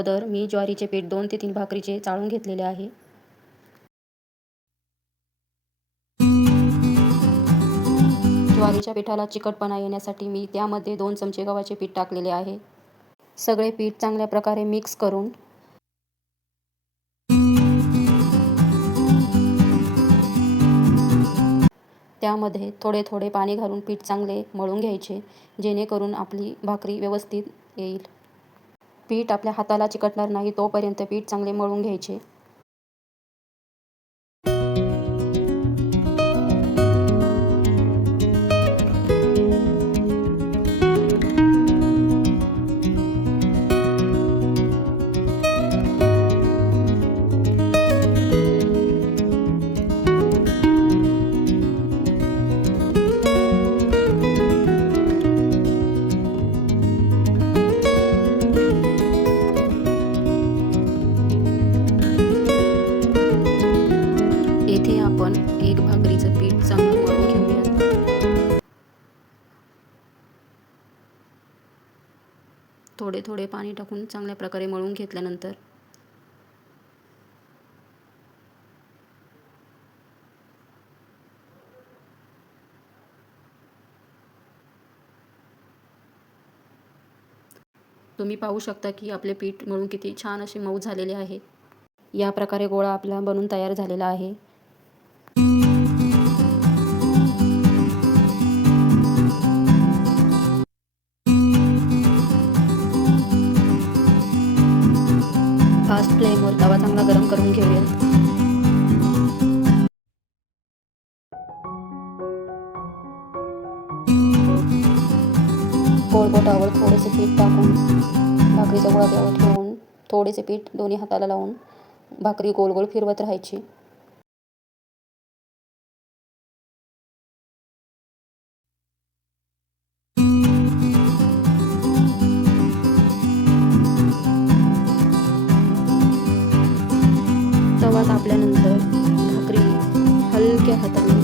अगोदर मी ज्वारीचे पीठ 2 ते 3 भाकरीचे चाळून घेतलेले आहे. ज्वारीच्या पिठाला चिकटपणा येण्यासाठी मी त्यामध्ये 2 चमचे गव्हाचे पीठ टाकलेले आहे. सगळे पीठ चांगल्या प्रकारे मिक्स करून त्यामध्ये थोडे थोडे पाणी घालून पीठ चांगले मळून घ्यायचे, जेणेकरून आपली भाकरी व्यवस्थित येईल. पीठ आपल्या हाताला चिकटणार नाही तोपर्यंत पीठ चांगले मळून घ्यायचे. येथे आपण एक भाकरीचं पीठ चांगलं मळून घेऊयात. थोडे थोडे पाणी टाकून चांगल्या प्रकारे मळून घेतल्यानंतर तुम्ही पाहू शकता की आपले पीठ मळून किती छान असे मऊ झालेले आहे. या प्रकारे गोळा आपला बनून तयार झालेला आहे. फास्ट फ्लेमवर तवा चांगला गरम करून घेऊयात. गोळपोटावर थोडेसे पीठ टाकून भाकरीचा गोळा त्यावर ठेवून थोडेसे पीठ दोन्ही हाताला लावून भाकरी गोल गोल फिरवत राहायची. तवा तापल्यानंतर भाकरी हलक्या हाताने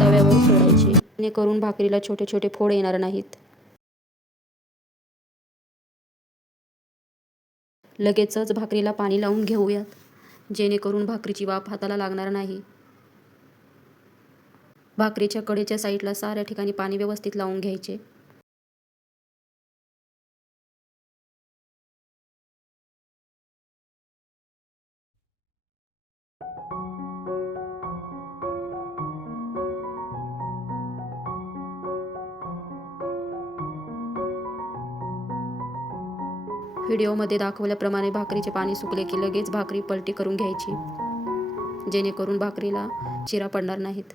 तव्यावर सोडायची, जेणेकरून भाकरीला छोटे छोटे फोड येणार नाहीत. लगेचच भाकरीला पाणी लावून घेऊयात, जेणेकरून भाकरीची वाफ हाताला लागणार नाही. भाकरीच्या कडेच्या साईडला साऱ्या ठिकाणी पाणी व्यवस्थित लावून घ्यायचे. व्हिडिओमध्ये दाखवल्याप्रमाणे भाकरीचे पाणी सुकले की लगेच भाकरी पलटी करून घ्यायची, जेणेकरून भाकरीला चिरा पडणार नाहीत.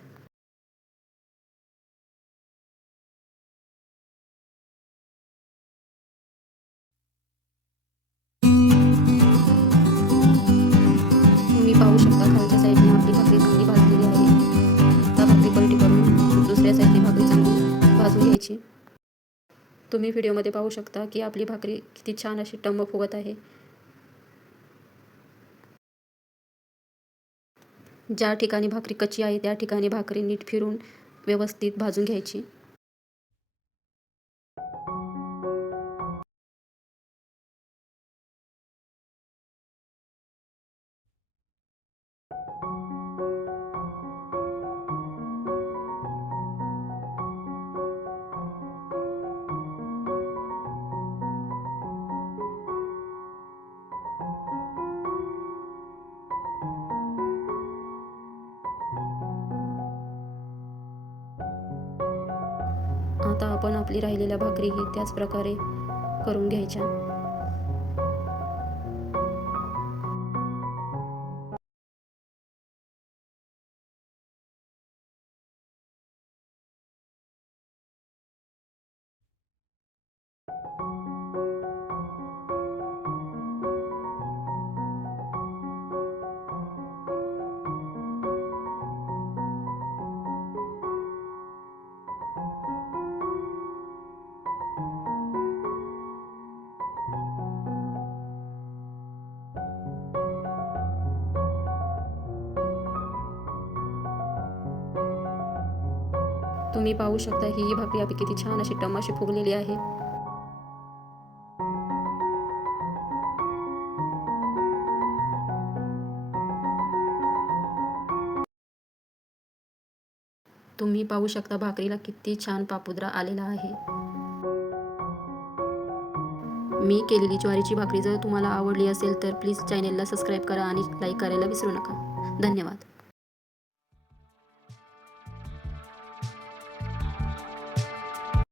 तुम्ही पाहू शकता खालच्या साईडने आपली भाकरी चांगली भाजलेली आहे. आता भाकरी पलटी करून दुसऱ्या साईडने भाकरी चांगली भाजून घ्यायची. तुम्ही व्हिडिओमध्ये पाहू शकता की आपली भाकरी किती छान अशी टम्म फुगत आहे. ज्या ठिकाणी भाकरी कच्ची आहे त्या ठिकाणी भाकरी नीट फिरून व्यवस्थित भाजून घ्यायची. आता आपण आपली राहिलेल्या भाकरीही त्याच प्रकारे करून घ्यायच्या. तुम्ही पाहू शकता ही भाकरी आपली किती छान अशी टम्म अशी फुगलेली आहे. तुम्ही पाहू शकता भाकरीला किती छान पापुद्रा आलेला आहे. मी केलेली ज्वारीची भाकरी जर तुम्हाला आवडली असेल तर प्लीज चॅनेलला सबस्क्राईब करा आणि लाईक करायला विसरू नका. धन्यवाद.